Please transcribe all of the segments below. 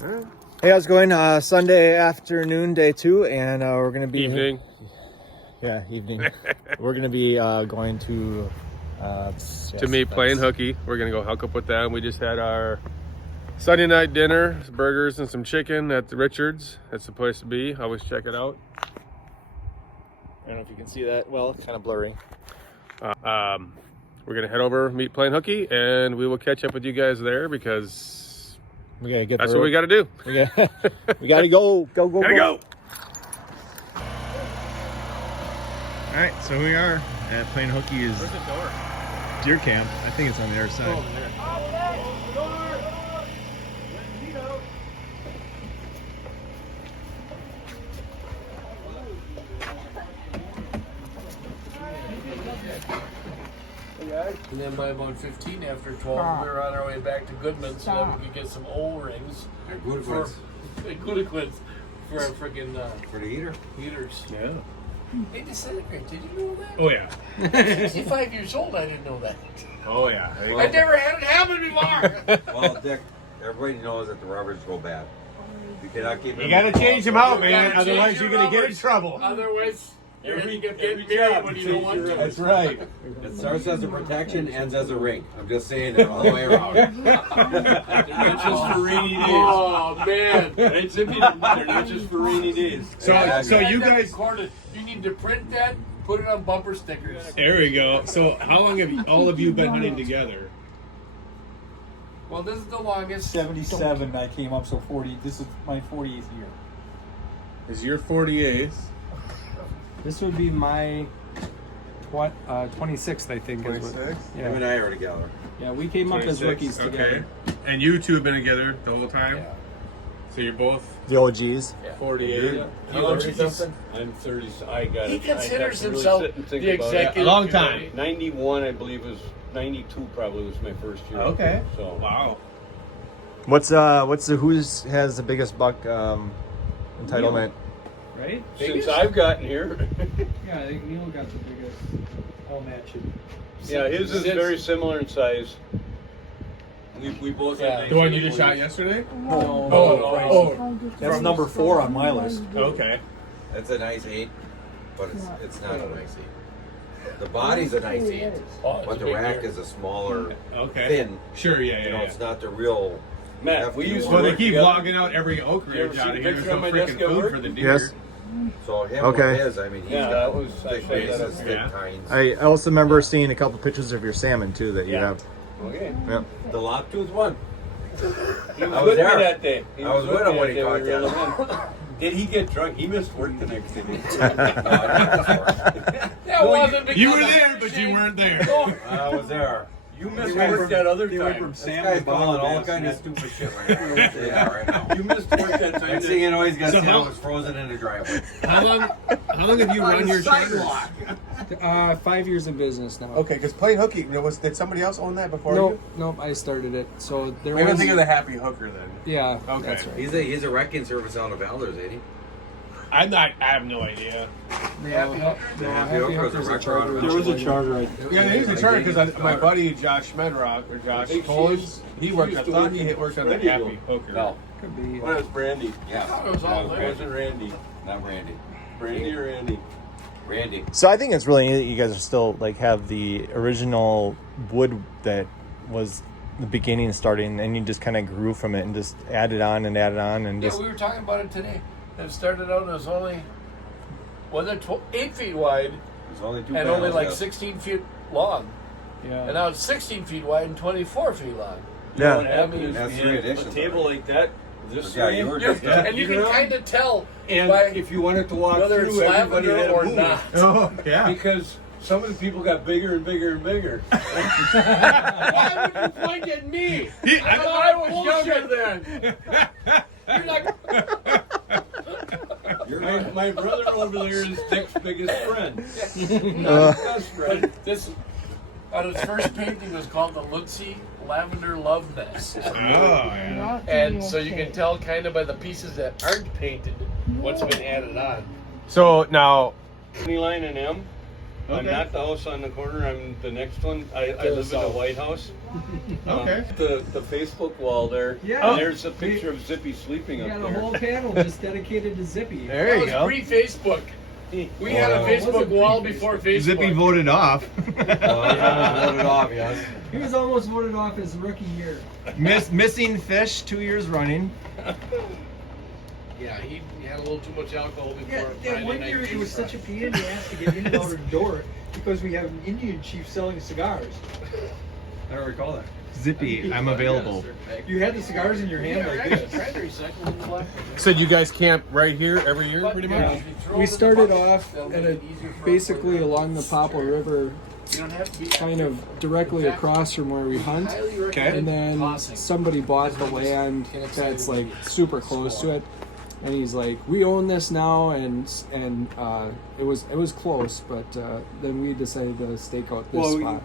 Hey, how's it going? Sunday afternoon, day 2, and we're gonna be evening. Yeah, evening. We're gonna be going to meet playing hooky. We're gonna go hook up with them. We just had our Sunday night dinner, burgers and some chicken at the Richards. That's the place to be. Always check it out. I don't know if you can see that. Well, it's kind of blurry. We're gonna head over, meet playing hooky, and we will catch up with you guys there because We gotta get. that's what we got to do. We gotta go. Gotta go. All right, so we are at Plain Hooky's Where's the door? deer camp. I think it's on the other side. Over there. And then by about 15 after 12, we were on our way back to Goodman so that we could get some O-rings. Gluticlins for our freaking For the heater? heaters. Yeah. They disintegrate. Did you know that? Oh yeah. I'm 65 years old. I didn't know that. Oh yeah. I never had it happen before. Well, Dick, everybody knows that the rubbers go bad. You cannot keep them. You gotta change them out, man. gotta Otherwise, change you're your gonna get in rubbers. trouble. Otherwise, you're going to get every married job when you you don't change want your to. That's right. It starts as a protection, ends as a ring. I'm just saying it all the way around. It's just for rainy days. Oh, man. It's they're not just for rainy days. So you guys. Recorded. You need to print that, put it on bumper stickers. There we go. So how long have all of you been hunting together? Well, this is the longest. 77 I came up, so 40. This is my 40th year. Is your 48th? This would be my 26th, I think. Is what, 26th? Him and I are together. yeah, we came up as 26, rookies together. Okay. And you two have been together the whole time? Yeah. So you're both The OGs. 48? How much is this? I'm 30. I got He it. considers I'd have to really himself sit and think the about it. executive. A long time. 91, I believe, was 92. Probably was my first year. Okay. So Wow. What's the who's has the biggest buck entitlement? Right? since I've gotten here, Yeah, I think Neil got the biggest. I'll match it. yeah, his is very similar in size. We both Yeah. had The one you just shot yesterday? No, Oh. that's number 4 on my list. Okay. That's a nice 8, but it's not a nice 8. The body's a nice 8, Oh, it's but a the big rack deer. is a smaller, Okay. thin. Sure, yeah, You yeah, know, yeah. it's not the real. Matt, we used to Well, they work keep together. logging out every oak You ever ridge see out the of here. picture So on my freaking desk at food work? for the deer. Yes. So him Okay. with his, I mean, he's Yeah, got that was. I thick set that bases, up. thick Yeah. tines. I also remember seeing a couple pictures of your salmon too that you Yeah. have. Okay. Yep. The lock-tooth one. He was I was with me there. that day. He I was with him me when that he day caught we that. reeled him in. Did he get drunk? He missed work the next day. That wasn't because You were of there, but you weren't there. I was there. You missed work that other They went time. from This Sam guy's to balling all Bass, kind of Matt. stupid shit right now. Yeah, right now. You missed work that time. Next thing you know, he's got So sandwich frozen in the driveway. How long have you run your shutters? 5 years in business now. Okay, because Plain Hooky, did somebody else own that before Nope, I started it. So there Maybe was. I'm thinking of the Happy Hooker then. Yeah, Okay. that's right. He's a wrecking service out of Elders, ain't he? I have no idea. The happy hooker? The Happy Happy Hooker's a Hooker's a wrecker charter. out of There was a Elders. charter. Yeah, they used to charter because my buddy Josh Medrock or Josh think Collins, he worked. I used to thought work he in worked on the Retrieval. Happy Hooker. No, Could be. When it was Brandy. yeah, It was all It there. wasn't Randy. not Randy. Brandy or Randy? Randy. So I think it's really neat that you guys are still like have the original wood that was the beginning starting, and you just kind of grew from it and just added on and Yeah, just we were talking about it today. It started out and it was only, 8 feet wide There's only 2 and only panels like left. 16 feet long. And Yeah. now it's 16 feet wide and 24 feet long. Yeah. What happened is That's we 3 had additions a table like that. This Yeah, way, you were You're- just and you can kind of tell and by if you wanted to walk whether it's through, everybody lavender had to or move. not. Oh yeah. Because some of the people got bigger and bigger and bigger. Why would you point at me? I thought I was younger then. You're like, My brother over there is Dick's biggest friend. Not his best friend. but this, on its first painting, was called the Lutzy Lavender Love Nest. Oh yeah. And so you can tell kind of by the pieces that aren't painted what's been added on. So now, Line and M. I'm not the house on the corner. I'm the next one. I live in the White House. Okay. The Facebook wall there. Yeah. And there's a picture of Zippy sleeping We up got a there. whole panel just dedicated to Zippy. There you That was go. pre-Facebook. We had a Facebook wall before Facebook. Zippy voted off. Well, I voted off, yes. He was almost voted off his rookie year. Missing fish 2 years running. Yeah, he had a little too much alcohol before Yeah, Friday that one night year it was fever. such a pain in the ass to get in and out of the door because we have an Indian chief selling cigars. I don't recall that. Zippy, I'm available. You had the cigars in your hand like this. Tried to recycle in the black. So you guys camp right here every year, pretty much? We started off basically along the Popple River, kind of directly across from where we hunt. Okay. And then somebody bought the land that's like super close to it, and he's like, "We own this now," and it was close, but then we decided to stake out this spot.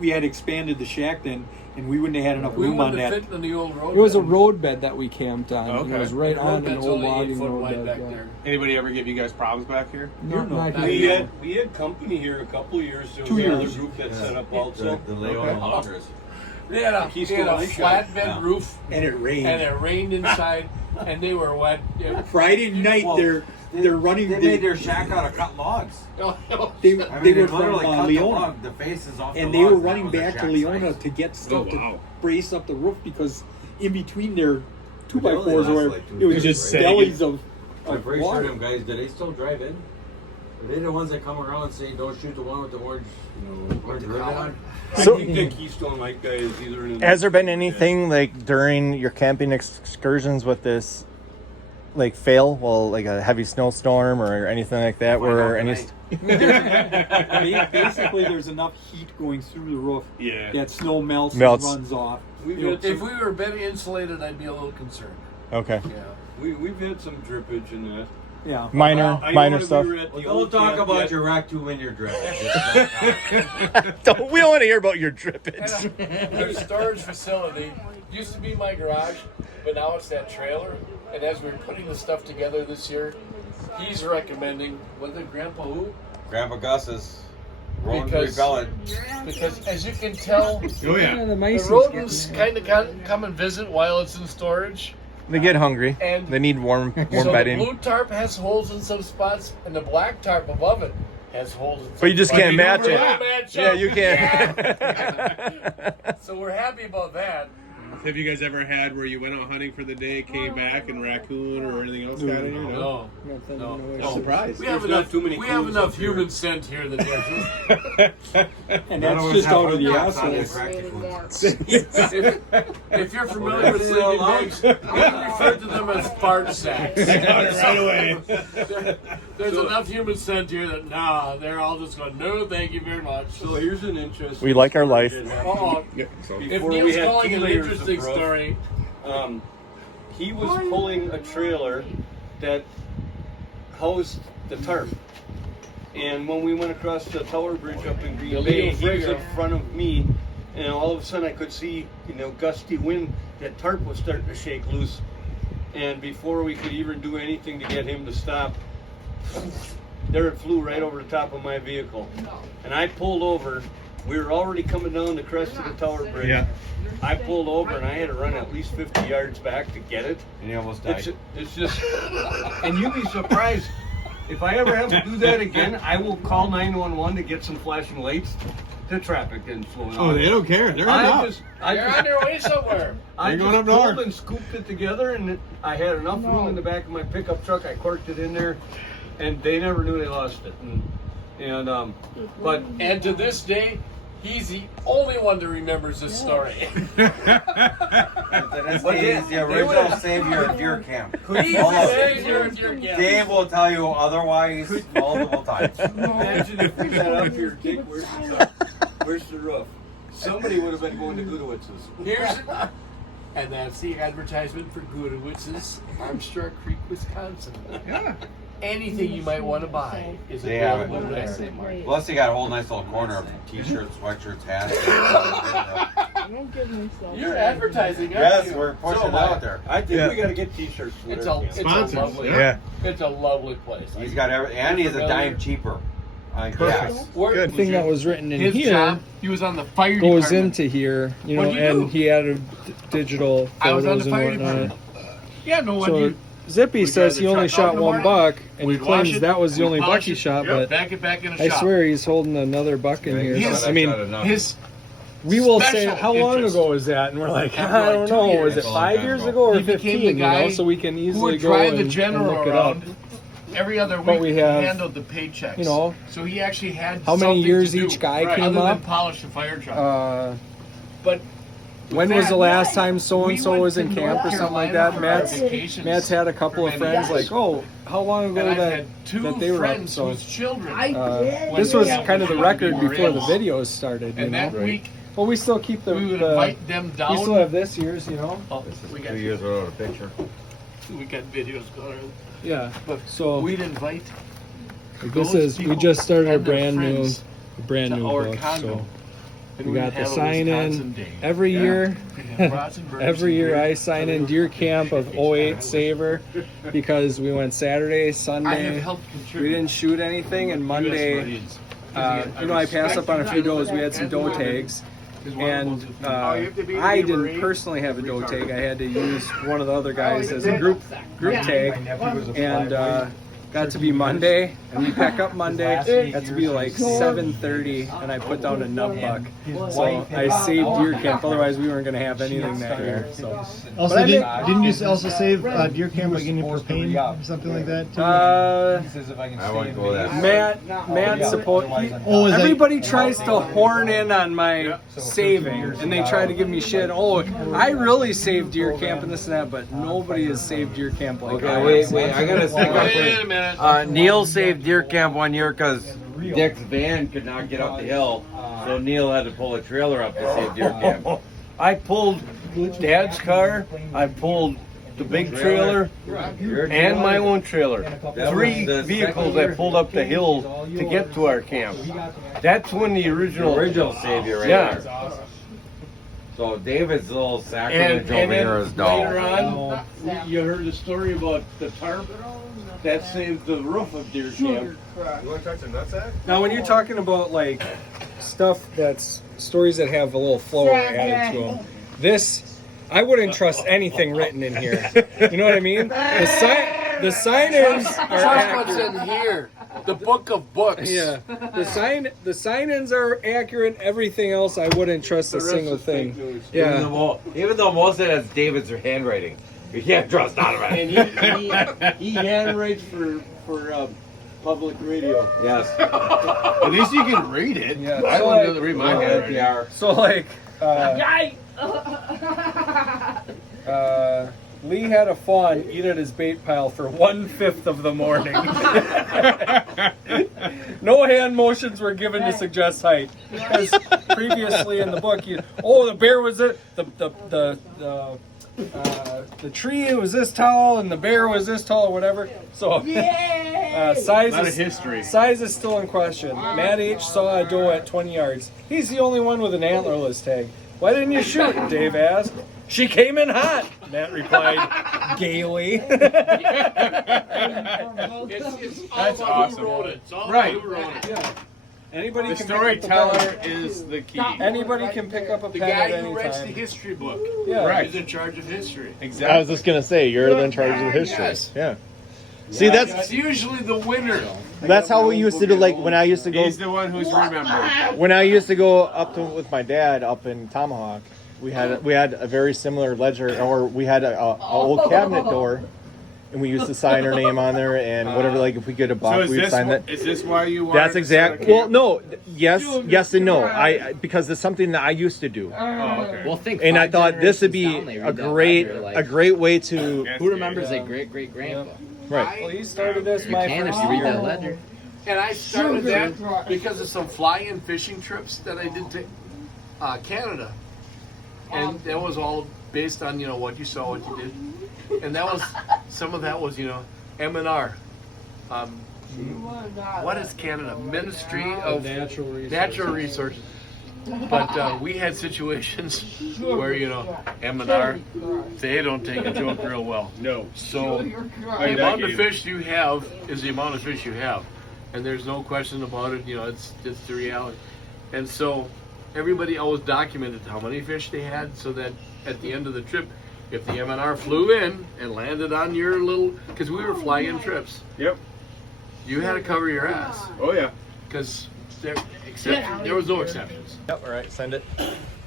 We had expanded the shack then, and we wouldn't have had enough We room on wouldn't have that. fit in the old road. It was a bed. road bed that we camped on. And Okay. it was right The on road an bed's old only 8 logging foot road wide bed. back Yeah. there. Anybody ever give you guys problems back here? No, not Not We yet. had company here a couple of years. There was 2 another years. group that set up also. The Leona Loggers. They had a Keystone Light Shop. flatbed Yeah. roof, And it rained. and it rained inside, and they were wet. Friday night, Well, they're running. They made their shack out of cut logs. They I they mean, were they from literally cut the Leona, log, the faces off and the they were logs, that running was their back to shack Leona size. to get stuff wow. to brace up the roof because in between their two But by they only fours last were like 2 it was years, just right? bellies of I'm pretty sure water. them guys, do they still drive in? Are they the ones that come around and say, don't shoot the one with the orange, orange ribbon on? So- I think the Keystone Light guy is either in. Has there been anything like during your camping excursions with this, like fail? Well, like a heavy snowstorm or anything like that, where any Basically, there's enough heat going through the roof Yeah. that snow melts Melts. and runs off. We've You know, had If some, we were better insulated, I'd be a little concerned. okay, Yeah. we've had some drippage in that. yeah. minor I minor know stuff. we were at the Well, old don't talk camp about yet. your raccoon when you're driving. We don't want to hear about your drippage. Our storage facility used to be my garage, but now it's that trailer. And as we're putting the stuff together this year, he's recommending, what did Grandpa who? Grandpa Gus's rodent Because- repellent. Because as you can tell, Oh yeah. The mice the rodents kind of come and visit while it's in storage. They get hungry. And They need warm So bedding. the blue tarp has holes in some spots, and the black tarp above it has holes in some But you just spots. can't match We're it. gonna match Yeah, up. you can't. Yeah. So we're happy about that. Have you guys ever had where you went out hunting for the day, came back, and raccoon or anything else got in here? No. No. I'm surprised. We have There's not enough. too many We have clues enough up here. human scent here that there's. And None that's of us just have out of the hookups on assholes. the crack if you're familiar Well, with that's still Indian pigs, we refer to them as fart sacks. Right away. There's enough human scent here that they're all just going, no, thank you very much. So here's an interesting. We like our life. story that Oh, happened Yeah, so. if before we Neil's had calling 2 it an layers of interesting roof. story, He was pulling a trailer that housed the tarp. And when we went across the Tower Bridge up in Green Bay, he was in front of me, and all of a sudden I could see, gusty wind. That tarp was starting to shake loose. And before we could even do anything to get him to stop, there it flew right over the top of my vehicle. And I pulled over. We were already coming down the crest of the Tower Bridge. Yeah. I pulled over and I had to run at least 50 yards back to get it. And you almost died. It's just, and you'd be surprised. If I ever have to do that again, I will call 911 to get some flashing lights to traffic and slow down. Oh, they don't care. They're I out. just, they're on their way somewhere. I They're just going up pulled north. and scooped it together, and I had enough room in the back of my pickup truck. I corked it in there, and they never knew they lost it. But And to this day, he's the only one that remembers this story. This is the original savior of your camp. He's All the of savior of your guest. Dave will tell you otherwise multiple times. imagine if we had up here, Dick, where's the roof? Somebody would have been going to Gudowitz's. Here's and that's the advertisement for Gudowitz's, Armstrong Creek, Wisconsin. Yeah. Anything you might want to buy is They have it. available there. Plus, they got a whole nice little corner of t-shirts, sweatshirts, hats. You're advertising, aren't Yes, you? we're pushing So it am I. out there. I think Yeah. we got to get T-shirts. for It's their a, camp. it's a Sponsors, lovely, yeah. it's a lovely place. He's got everything, and he's a dime cheaper. Perfect. Good. thing that was written in His here job, he was on the fire goes department. into here, you know, What'd you and do? he added digital I was on photos the and fire whatnot. department. Yeah, no, what So you... Zippy We'd says drive he the only truck out shot in the one morning, buck, and he we'd wash claims it, that was the we'd only buck polish he it, shot. yep, But back it back in a I shop. swear he's holding another buck in here. His- I mean, His we will say, special how long interest. ago was that? And we're like, After I like don't 2 know. years. Was it 5 years ago or He became 15? the You guy know, so we can who easily would go drive and, the and general look it up. around every other But week. we have, handled the paychecks. you know, so he actually had how many something years to do, each guy right, came other up. than polish the fire truck. But When was the last time so and so we was went in to camp or North something like Carolina that? for our vacations Matt's had a couple of for many friends years. like, oh, how long ago And I've that had two that they were up? friends So whose children. this was kind of the record were before the in. videos started. You And know, that week, but we still keep the. we would the invite them down. we still have this year's, you know. Oh, we got 2 years without a picture. We got videos going on. Yeah. But So we'd invite. this those is we people just started a and their brand new to our book. condo. So And we we'd got the have a sign Wisconsin in day. every year. We'd have brats and burgers Every and year beer. I sign in deer camp of 08 Saver because we went Saturday, I have Sunday. helped contribute. We didn't shoot anything, and Monday, you know, I passed up on a few does. We had some doe tags, and I didn't personally have a doe tag. I had to use one of the other guys as a group tag, and got to be Monday, and we pack up Monday. Got to be like 7:30, and I put down a nub buck. So I saved deer camp. Otherwise, we weren't going to have anything that year. So. Also, But I didn't you also save deer camp by getting it propane or something like that too? I wouldn't go that. Matt support. Everybody tries to horn in on my saving, and they try to give me shit. Oh, I really saved deer camp and this and that, but nobody has saved deer camp like I Okay, have. wait, I gotta speak up Wait a for minute. Neil saved deer camp one year because Dick's van could not get up the hill, so Neil had to pull a trailer up to save deer camp. I pulled Dad's car. I pulled the big trailer and my own trailer. That Three was the vehicles second I pulled up the hill to get to our camp. That's when the original. savior right Yeah. there. So David's little And, sacrilege and over here is then later dull. on, you heard the story about the tarp that saved the roof of deer camp. Now, when you're talking about like stuff that's stories that have a little flow added to them, this I wouldn't trust anything written in here. You know what I mean? The sign-ins are Trust what's accurate. in here. The book of books. Yeah, the sign-ins are accurate. Everything else, I wouldn't trust a The rest single is fake thing. news. Yeah. Even though most of that's David's handwriting, you can't trust none of And it. he handwrites for public radio. Yes. At least you can read it. Yeah, I so wouldn't like- be able to read my Yeah, handwriting. they are. So like, Lee had a fawn eat at his bait pile for 1/5 of the morning. No hand motions were given to suggest height, because previously in the book, the bear was the tree was this tall and the bear was this tall or whatever. So size Not a is history. size is still in question. Matt H saw a doe at 20 yards. He's the only one with an antlerless tag. Why didn't you shoot? Dave asked. She came in hot, Matt replied gaily. It's all That's about awesome. who wrote it. It's all Right. about who wrote it. Yeah. Anybody The can pick up the storyteller pen. is the key. Anybody can pick up a The pen at guy any who writes the time. history book. Yeah. Right. He's in charge of history. I was just gonna say you're in charge of the history. Yes. Yeah. See, It's that's usually the winner. how we used to do. Like when I used to go He's the one who's remembered. when I used to go up to with my dad up in Tomahawk. We had a very similar ledger, or we had a old cabinet door, and we used to sign our name on there and whatever. Like if we get a So buck, we'd sign that. is this why you wanted That's to exact. start a Well, camp? no, yes and no. I because it's something that I used to do, Oh, okay. Well, think and I 5 thought this would be generations down, they a read that great ledger, like, a great way to Yes, Who remembers Yeah. their great-great-grandpa? right. Well, he started this You my can if first you read year. that ledger. And I started that because of some fly-in fishing trips that I did to Canada. And that was all based on, what you saw, what you did. And that was, some of that was, M&R. What is Canada? Ministry of Natural resources. Natural Resources. But we had situations where, M&R, they don't take a joke real well. No. So the Like amount that of game. fish you have is the amount of fish you have. and there's no question about it. You know, it's the reality. And so everybody always documented how many fish they had, so that at the end of the trip, if the MNR flew in and landed on your little, because we were fly-in trips, Yep. you had to cover your ass, Oh yeah. because there was no exceptions. Yep. All right. Send it.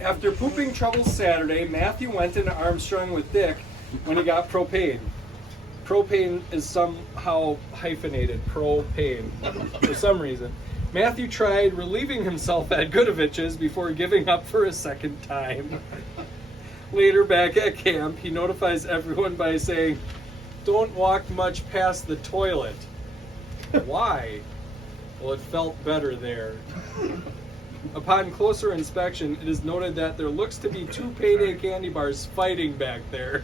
After pooping troubles Saturday, Matthew went into Armstrong with Dick when he got propane. Propane is somehow hyphenated, propane, for some reason. Matthew tried relieving himself at Gudovich's before giving up for a second time. Later, back at camp, he notifies everyone by saying, "Don't walk much past the toilet." Why? Well, it felt better there. Upon closer inspection, it is noted that there looks to be 2 payday candy bars fighting back there.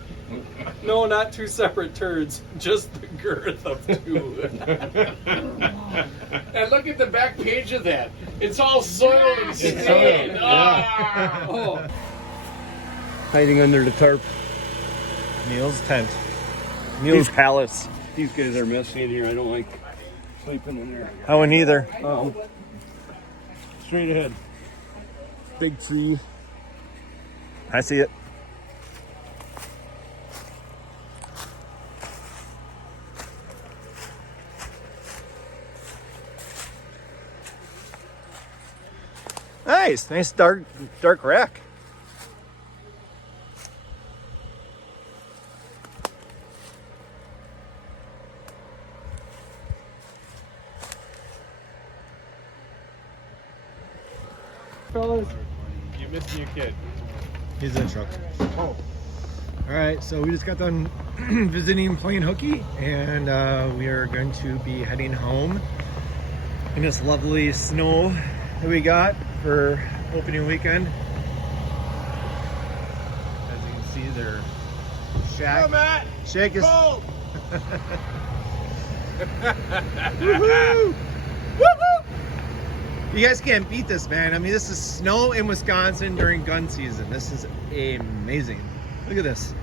No, not 2 separate turds, just the girth of 2. And look at the back page of that. It's all soiled and stained. Oh. Hiding under the tarp. Neil's tent. Neil's palace. These guys are messy in here. I don't like sleeping in there. I wouldn't either. Straight ahead. Big tree. I see it. Nice dark rack. Fellas, You missed your kid. He's in the truck. Oh. All right, so we just got done visiting playing hooky, and we are going to be heading home in this lovely snow that we got for opening weekend. As you can see, their shack. Come on, Shake is. cold. Woohoo! Woohoo! You guys can't beat this, man. I mean, this is snow in Wisconsin during gun season. This is amazing. Look at this.